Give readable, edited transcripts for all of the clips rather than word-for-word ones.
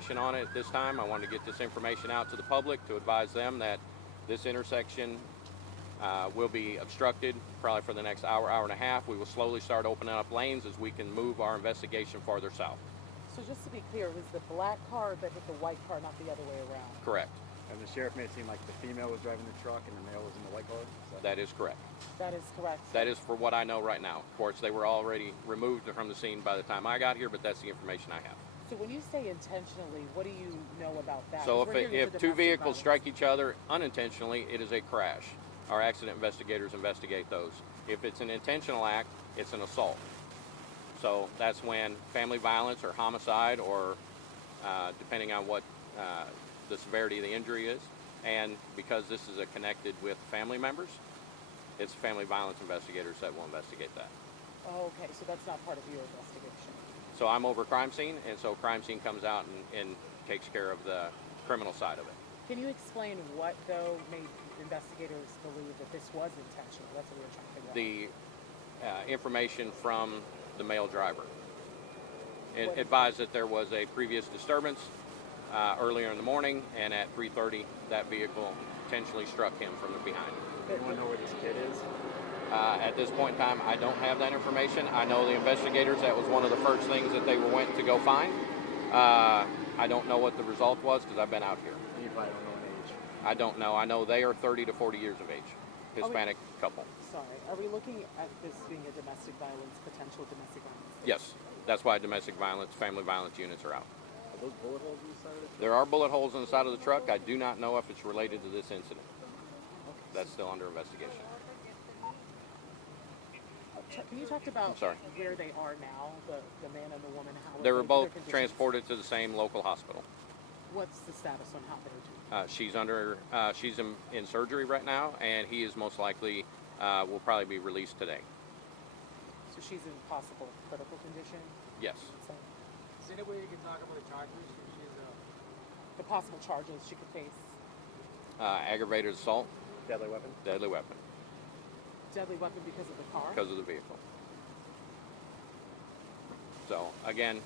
information on it at this time. I wanted to get this information out to the public to advise them that this intersection will be obstructed probably for the next hour, hour and a half. We will slowly start opening up lanes as we can move our investigation farther south. So just to be clear, it was the black car that hit the white car, not the other way around? Correct. And the sheriff made it seem like the female was driving the truck and the male was in the white car? That is correct. That is correct. That is for what I know right now. Of course, they were already removed from the scene by the time I got here, but that's the information I have. So when you say intentionally, what do you know about that? So 'Cause we're hearing if for two domestic vehicles violence. strike each other unintentionally, it is a crash. Our accident investigators investigate those. If it's an intentional act, it's an assault. So that's when family violence or homicide, or depending on what the severity of the injury is, and because this is connected with family members, it's family violence investigators that will investigate that. Oh, okay, so that's not part of your investigation. So I'm over crime scene, and so crime scene comes out and takes care of the criminal side of it. Can you explain what, though, made investigators believe that this was intentional? That's what we were trying to figure out. The information from the male driver. It What- advised that there was a previous disturbance earlier in the morning, and at 3:30 that vehicle potentially struck him from the behind. Anyone know where this kid is? At this point in time, I don't have that information. I know the investigators, that was one of the first things that they went to go find. I don't know what the result was because I've been out here. And you probably don't know an age. I don't know. I know they are 30 to 40 years of age. Hispanic couple. Sorry, are we looking at this being a domestic violence, potential domestic violence? Yes. That's why domestic violence, family violence units are out. Are those bullet holes in the side of the truck? There are bullet holes in the side of the truck. I do not know if it's related to this incident. Okay. That's still under investigation. Can you talk about I'm sorry. where they are now, the man and the woman? How They were their both conditions? transported to the same local hospital. What's the status on how they're doing? She's in surgery right now, and he is most likely will probably be released today. So she's in possible critical condition? Yes. So Is there any way you can talk about the charges? She's the possible charges she could face: Aggravated assault, Deadly weapon? deadly weapon, deadly weapon because of the car? because of the vehicle. So again,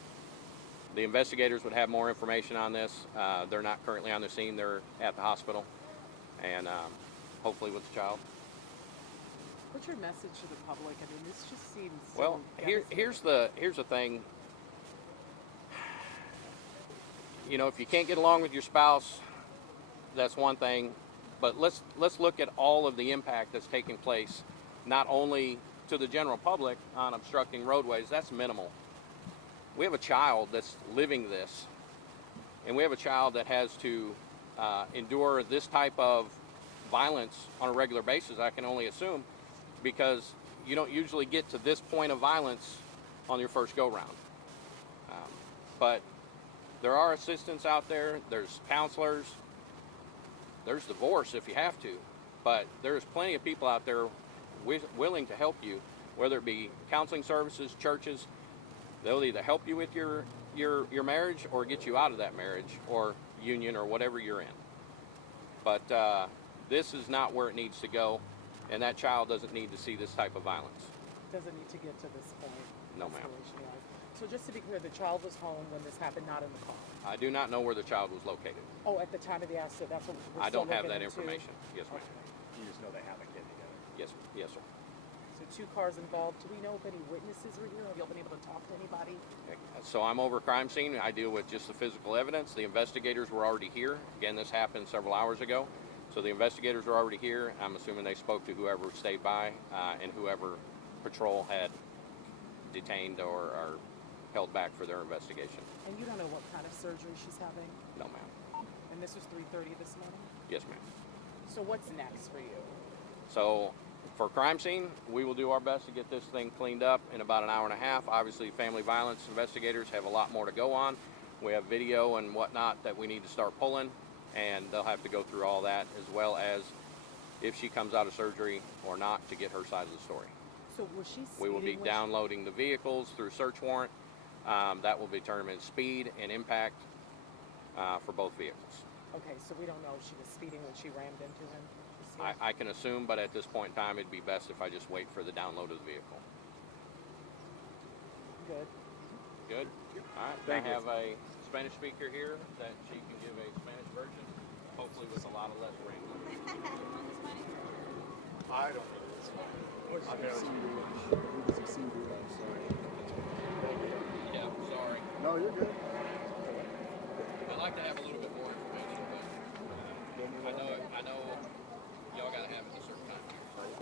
the investigators would have more information on this. They're not currently on the scene. They're at the hospital, and hopefully with the child. What's your message to the public? I mean, this just seems so Well, here's the thing. You know, if you can't get along with your spouse, that's one thing. But let's look at all of the impact that's taking place, not only to the general public on obstructing roadways. That's minimal. We have a child that's living this, and we have a child that has to endure this type of violence on a regular basis, I can only assume, because you don't usually get to this point of violence on your first go-round. But there are assistants out there, there's counselors, there's divorce if you have to, but there's plenty of people out there willing to help you, whether it be counseling services, churches. They'll either help you with your marriage or get you out of that marriage or union or whatever you're in. But this is not where it needs to go, and that child doesn't need to see this type of violence. doesn't need to get to this point. No, ma'am. escalation-wise. So just to be clear, the child was home when this happened, not in the car. I do not know where the child was located. Oh, at the time of the accident, that's what we're I still don't have looking that into. information. Yes, ma'am. Okay. You just know they have a kid together. Yes, sir. So 2 cars involved. Do we know if any witnesses were here? Have y'all been able to talk to anybody? So I'm over crime scene. I deal with just the physical evidence. The investigators were already here. Again, this happened several hours ago. So the investigators were already here. I'm assuming they spoke to whoever stayed by and whoever patrol had detained or held back for their investigation. And you don't know what kind of surgery she's having? No, ma'am. And this was 3:30 this morning? Yes, ma'am. So what's next for you? So for crime scene, we will do our best to get this thing cleaned up in about an hour and a half. Obviously, family violence investigators have a lot more to go on. We have video and whatnot that we need to start pulling, and they'll have to go through all that, as well as if she comes out of surgery or not, to get her side of the story. So was she We will be speeding when downloading the vehicles through search warrant. That will determine speed and impact for both vehicles. Okay, so we don't know if she was speeding when she rammed into him? She was I can assume, but at this point in time, it'd be best if I just wait for the download of the vehicle. Good. Good? All right. Thank I you. have a Spanish speaker here that she can give a Spanish version, hopefully with a lot of less rambling. I don't know. I've never seen Yeah, sorry. No, you're good. I'd like to have a little bit more information, but I know y'all gotta have it at a certain time.